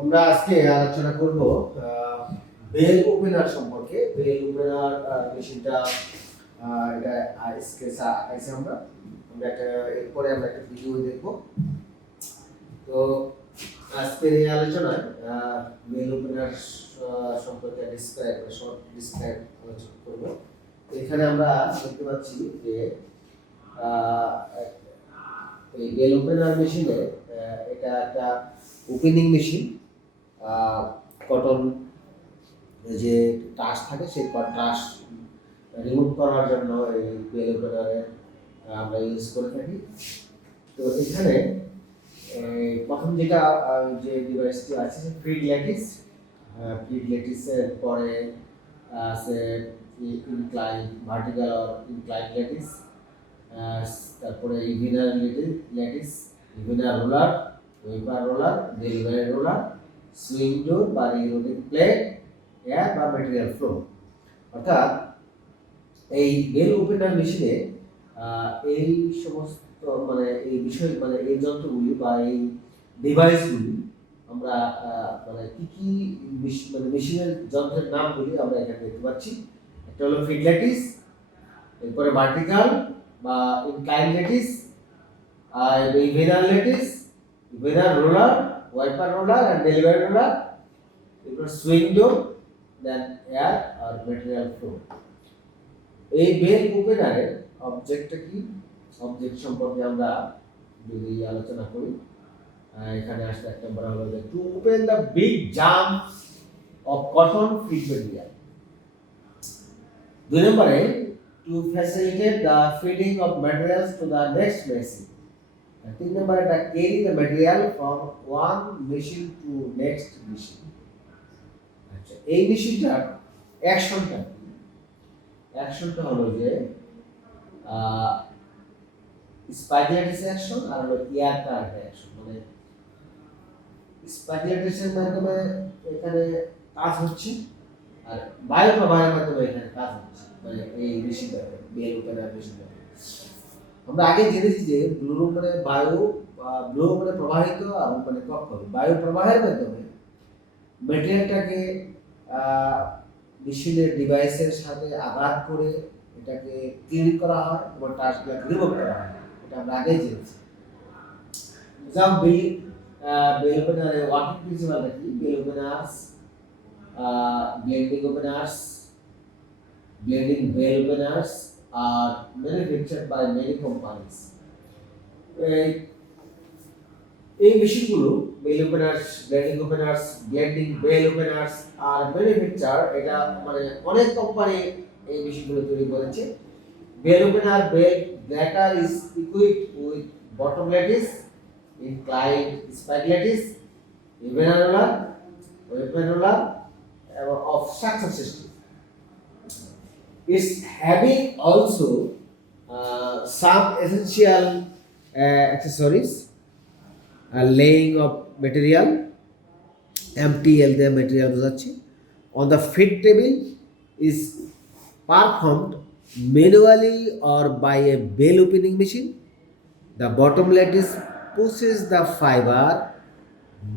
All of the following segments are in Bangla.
আমরা আজকে আলোচনা করব বেল ওপেনার সম্পর্কে। বেল ওপেনার মেশিনটা এটা স্কেচ আঁকাইছি আমরা আমরা একটা এরপরে আমরা একটা ভিডিও দেখব। তো আজকের এই আলোচনায় বেল ওপেনার সম্পর্কে শর্ট ডিসক্রাইব আলোচনা করব। এখানে আমরা দেখতে পাচ্ছি যে এই বেল ওপেনার মেশিনে এটা একটা ওপেনিং মেশিন। কটন যে টাস থাকে সেই টাস রিমুভ করার জন্য এই বেল ওপেনারে আমরা ইউজ করে থাকি। তো এখানে প্রথম যেটা যে ডিভাইসটি আছে ফিড ল্যাটিস। ফিড ল্যাটিসের পরে আছে incline vertical or incline lattice, তারপরে evener lattice, evener roller, wiper roller, delivery roller, swing door বা রিলোডিং প্লেট, এয়ার বা ম্যাটেরিয়াল ফ্লো। অর্থাৎ এই বেল ওপেনার মেশিনে এই সমস্ত মানে এই বিষয় মানে এই যন্ত্রগুলি বা এই ডিভাইসগুলি আমরা মানে কি কি মানে মেশিনের যন্ত্রের নামগুলি আমরা এখানে দেখতে পাচ্ছি। একটা হলো ফিড ল্যাটিস, এরপরে ভার্টিক্যাল বা incline lattice, evener lattice, evener roller, wiper roller and delivery roller, এরপর সুইং ডোর, দেন এয়ার আর ম্যাটেরিয়াল ফ্লো। এই বেল ওপেনারের অবজেক্টটা কি, অবজেক্ট সম্পর্কে আমরা যদি আলোচনা করি, এখানে আসলে এক নম্বর হলো যে to open the big jam of cotton feed material. দুই নম্বরে to facilitate the feeding of materials to the next machine. And তিন নম্বরে এটা carry the material from one machine to next machine. আচ্ছা, এই মেশিনটার অ্যাকশনটা হলো যে স্পাইকুলেটিস অ্যাকশন আর হলো এয়ার কারেন্ট অ্যাকশন। মানে স্পাইকুলেটিসের মাধ্যমে এখানে কাজ হচ্ছে আর বায়ু প্রবাহের মাধ্যমে এখানে কাজ হচ্ছে। মানে এই মেশিনটাতে বেল ওপেনার মেশিনটাতে আমরা আগে জেনেছি যে ব্লু মানে বায়ু ব্লু মানে প্রবাহিত আর মানে কক্ষপথ বায়ু প্রবাহের মাধ্যমে ম্যাটেরিয়ালটাকে মেশিনের ডিভাইসের সাথে আঘাত করে এটাকে ক্লিন করা হয় এবং টাস্কগুলো রিমুভ করা হয়। এটা আমরা আগেই জেনেছি। যেমন বেল ওপেনারের ওয়ার্কিং প্রিন্সিপাল কি, bell openers, blending bell openers are manufactured by many companies. এই মেশিনগুলো bale openers, blending bale openers আর ম্যানুফ্যাকচার, এটা মানে অনেক কোম্পানি এই মেশিনগুলো তৈরি করেছে। Bale opener bale greater is equipped with bottom lattice, inclined spike lattice, even roller, open roller of suction system. It's having also some essential accessories, laying of material, MTL the material বোঝাচ্ছি on the feed table is performed manually or by a bell opening machine. The bottom lattice pushes the fiber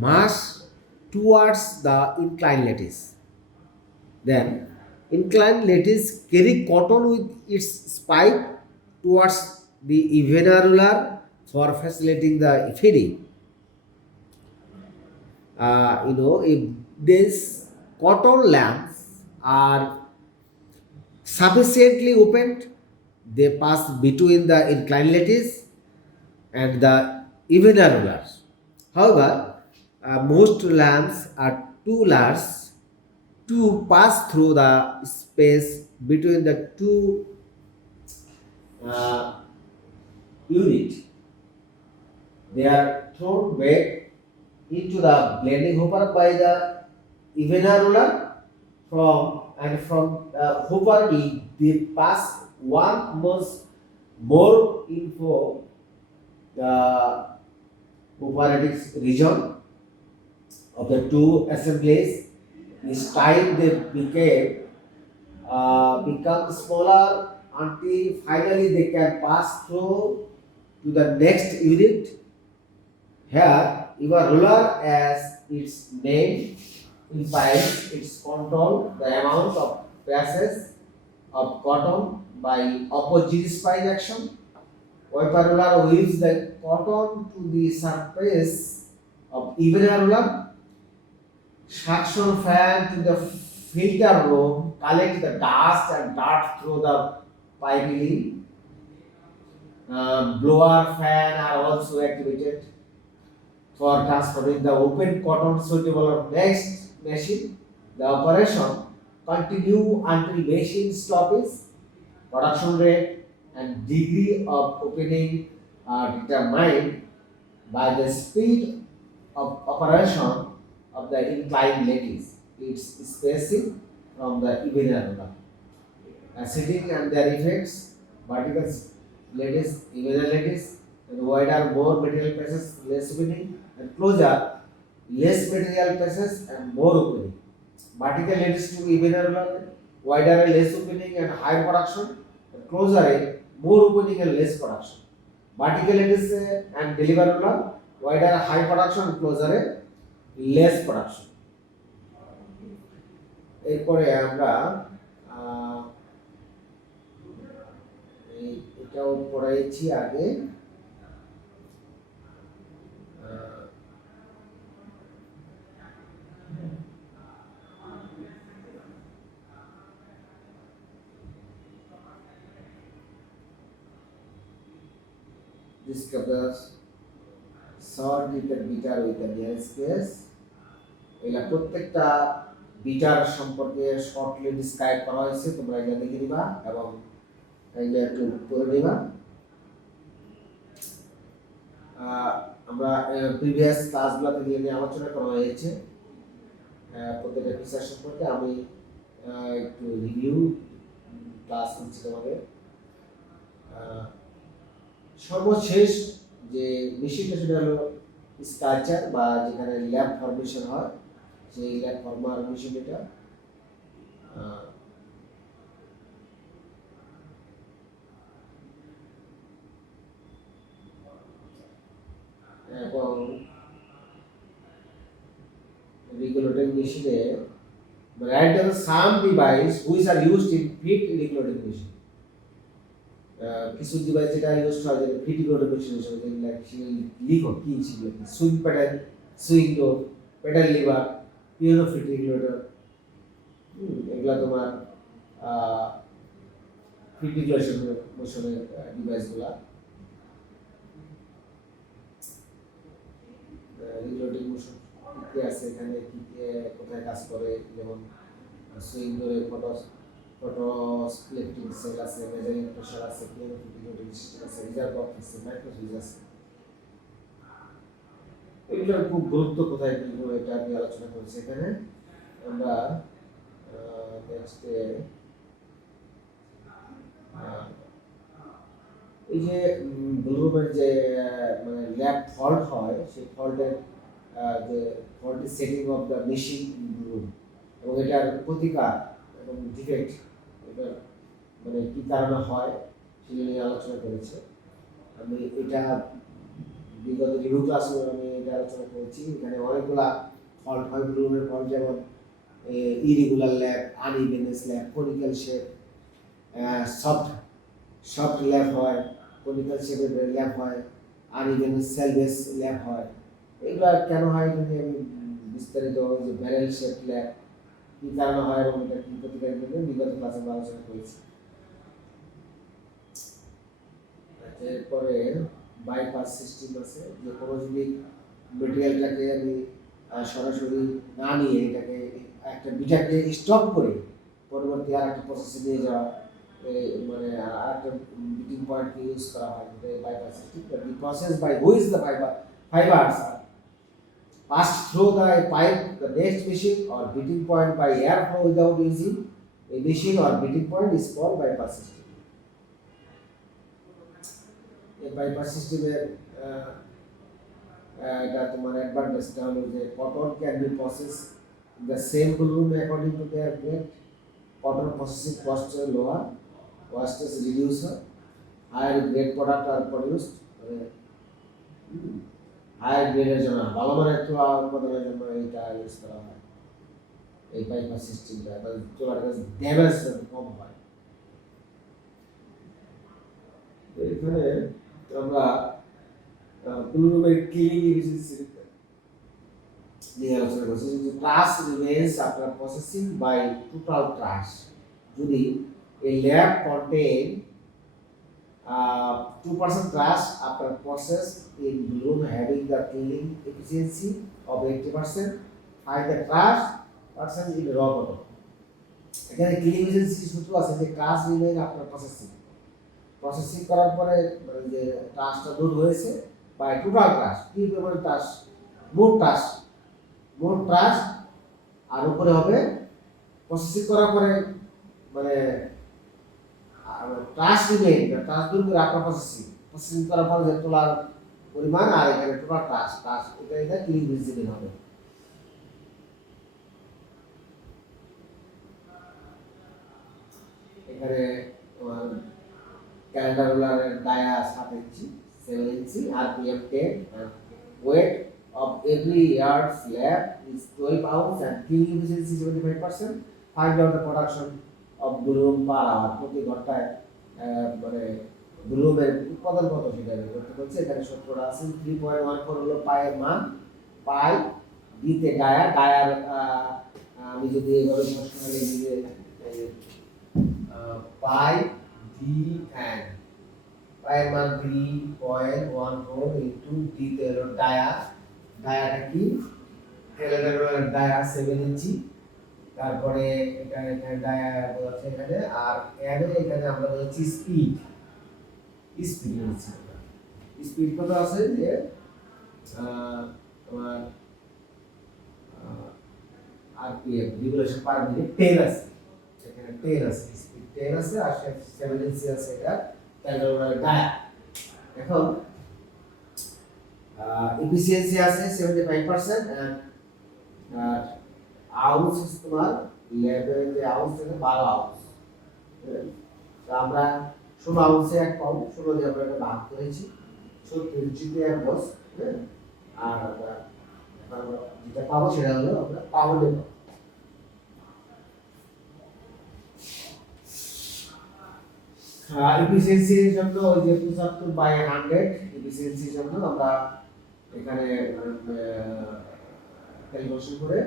mass towards the inclined lattice. Then inclined lattice carry cotton with its spike towards the evener roller for facilitating the feeding. If these cotton lamps are sufficiently opened, they pass between the inclined lattice and the evener rollers. However, most lamps are too large to pass through the space between the two units. They are thrown back into the blending hopper by the evener roller from the hopper they pass one much more info the operating region of the two assemblies. This time they become smaller until finally they can pass through to the next unit. Here, your ruler as its name implies its control the amount of passage of cotton by opposite spice action. Wiper roller weaves the cotton to the surface of even roller. Suction fan to the filter room collect the dust and dirt through the piping. Blower fan are also activated for transferring the open cotton suitable of next machine. The operation continue until machine stoppage. Production rate and degree of opening are determined by the speed of operation of the inclined lattice, its spacing from the irregular roller. Acidic and their effects, vertical lattice, irregular lattice, and wider more material passes, less opening, and closer, less material passes and more opening. Vertical lattice to irregular roller, wider and less opening and higher production, and closer, more opening and less production. Vertical lattice and deliver roller, wider high production, closer less production. এরপরে আমরা এটাও পড়াইছি আগে। Discovers sort with the bitter with the nearest space. এগুলা প্রত্যেকটা বিটার সম্পর্কে শর্টলি ডিসক্রাইব করা হয়েছে, তোমরা এটা দেখে নিবা এবং এগুলো একটু পড়ে নিবা। আমরা প্রিভিয়াস ক্লাসগুলোতে নিয়ে আলোচনা করা হয়েছে প্রত্যেকটা ফিচার সম্পর্কে। আমি একটু রিভিউ ক্লাস করছি তোমাদের। সর্বশেষ যে মেশিনটা সেটা হলো স্কালচার বা যেখানে ল্যাব ফরমেশন হয়, সেই ল্যাব ফর্মার মেশিন এটা। এবং রেগুলেটর মেশিনে write down some device which are used in feed regulating machine. কিছু ডিভাইস যেটা ইউজ করা যায় ফিট রেগুলেটর মেশিন হিসেবে, লিখো কি ছিল, সুইং প্যাডেল, সুইং ডোর, প্যাডেল লিভার, পিওনো ফিট রেগুলেটর। এগুলা তোমার ফিট রেগুলেশন মেশিনের ডিভাইসগুলা। রেগুলেটর মেশিন কি আছে এখানে, কি কোথায় কাজ করে, যেমন সুইং ডোরে ফটো স্প্লিটিং সেল আছে, মেজারিং প্রেসার আছে, পিওনো ফিট রেগুলেটর সিস্টেম আছে, রিজার্ভ বক্স আছে, মাইক্রো সুইচ আছে। এগুলোর খুব গুরুত্ব কোথায় কি এটা আমি আলোচনা করেছি এখানে। আমরা নেক্সটে এই যে ব্লুমের যে মানে ল্যাব ফল্ট হয়, সেই ফল্টের যে ফল্টের setting of the machine room এবং এটার প্রতিকার এবং ডিফেক্ট, এটা মানে কী কারণে হয় সেগুলো নিয়ে আলোচনা করেছে। আমি এটা বিগত রিভিউ ক্লাসে আমি এটা আলোচনা করেছি। এখানে অনেকগুলা ফল্ট হয় ব্লুমের ফল্ট, যেমন irregular lap, unevenness lap, conical shape, soft lap হয়, কনিক্যাল শেপের ল্যাব হয়, আনইভেনেস সেলভেস ল্যাব হয়। এগুলো কেন হয় এটা নিয়ে আমি বিস্তারিত, যে ব্যারেল শেপ ল্যাব কী কারণে হয় এবং এটা কী প্রতিকার করবে বিগত ক্লাসে আমরা আলোচনা করেছি। এরপরে বাইপাস সিস্টেম আছে, যে কোনো যদি মেটেরিয়ালটাকে আমি সরাসরি না নিয়ে এটাকে একটা বিটাকে স্টপ করে পরবর্তী আর একটা প্রসেসে নিয়ে যাওয়া, মানে আর একটা বিটিং পয়েন্টকে ইউজ করা হয়, bypass system. The process by which the fibers are passed through the pipe the next machine or beating point by airflow without using a machine or beating point is called bypass system. এই বাইপাস সিস্টেমের এটা তোমার অ্যাডভান্টেজটা হলো যে cotton can be process in the same blowroom according to their grade. Cotton processing cost lower, wastage reduce হয়, higher grade product are produced. Higher গ্রেডের জন্য ভালো মানের তুলা উৎপাদনের জন্য এটা ইউজ করা হয়, এই বাইপাস সিস্টেমটা, তাহলে তুলার কাছে ড্যামেজ কম হয়। এখানে আমরা পুনরুমের ক্লিনিং এফিসিয়েন্সি নিয়ে আলোচনা করছি। Trash remains after processing by total trash, যদি a lab contain 2% trash after process in bloom having the cleaning efficiency of 80%, find the trash percent in raw cotton. এখানে ক্লিনিং এফিসিয়েন্সি সূত্র আছে যে ট্রাশ রিমেন আফটার প্রসেসিং করার পরে মানে যে ট্রাশটা দূর হয়েছে বাই টোটাল ট্রাশ, কি পরিমাণ ট্রাশ, মোট ট্রাশ আর উপরে হবে প্রসেসিং করার পরে মানে ট্রাশ রিমেইন, ট্রাশ দূর করে আপনার প্রসেসিং করার পরে যে তোলার পরিমাণ আর এখানে টোটাল ট্রাশ এটা ক্লিন ভিজিবল হবে। এখানে ক্যালেন্ডার রোলারের dia 7 inch 7 inch RPM 10 and weight of every yard slab is 12 pounds and cleaning efficiency 75%. Find out the production of bloom per hour, প্রতি ঘন্টায় মানে ব্লুমের উৎপাদন কত সেটা বের করতে বলছে। এখানে সূত্রটা আছে 3.14 হলো পায়ের মান, পাই দিতে ডায়ার আমি যদি এইভাবে প্রশ্ন লিখি যে পাই ডি এন, পায়ের মান 3.14 ইনটু দিতে হলো ডায়াটা কি ক্যালেন্ডারের ডায়া 7 ইঞ্চি, তারপরে এখানে ডায়া বলছে এখানে, আর এখানে আমরা বলছি স্পিড কত আছে যে তোমার আরপিএম রিভলিউশন পার মিনিট 10 আছে, এখানে 10 আছে, স্পিড 10 আছে আর 7 ইঞ্চি আছে এটা ক্যালেন্ডারের ডায়া। এখন এফিসিয়েন্সি আছে 75% এন্ড আউন্স তোমার লেভেল যে আউন্স থেকে 12 আউন্স, আমরা 16 আউন্সে 1 পাউন্ড, 16 দিয়ে আমরা এটা ভাগ করেছি 70 ইঞ্চিতে 1 বস, আর আমরা যেটা পাবো সেটা হলো আমরা পাউন্ডে পাবো। এফিসিয়েন্সির জন্য ওই যে 75/100 এফিসিয়েন্সির জন্য আমরা এখানে ক্যালকুলেশন করে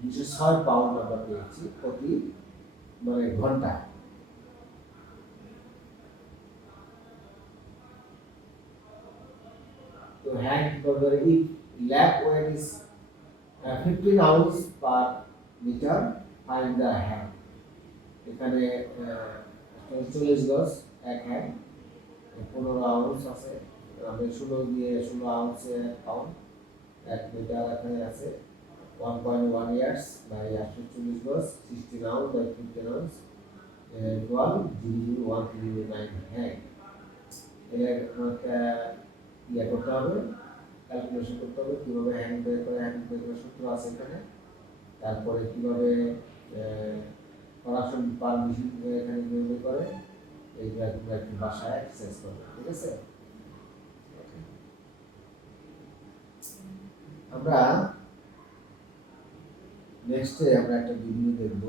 206 পাউন্ড আমরা পেয়েছি প্রতি মানে ঘন্টা। তো হ্যান্ড করবে if lab weight is 15 ounce per meter, find the hand, এখানে 40 গজ এক হ্যান্ড, 15 আউন্স আছে, আমি 16 দিয়ে 16 আউন্সে 1 পাউন্ড, 1 মিটার এখানে আছে 1.1 ইয়ার্স বাই 40 গজ 16 ounce by 15 ounce equal 0.139 hank. এর ইয়ে করতে হবে, ক্যালকুলেশন করতে হবে কিভাবে হ্যান্ড বের করে, সূত্র আছে এখানে, তারপরে কিভাবে প্রোডাকশন পার মেশিন এখানে বের করে এইটা তোমরা একটু বাসায় এক্সারসাইজ করবে, ঠিক আছে। আমরা নেক্সটে আমরা একটা ভিডিও দেখব।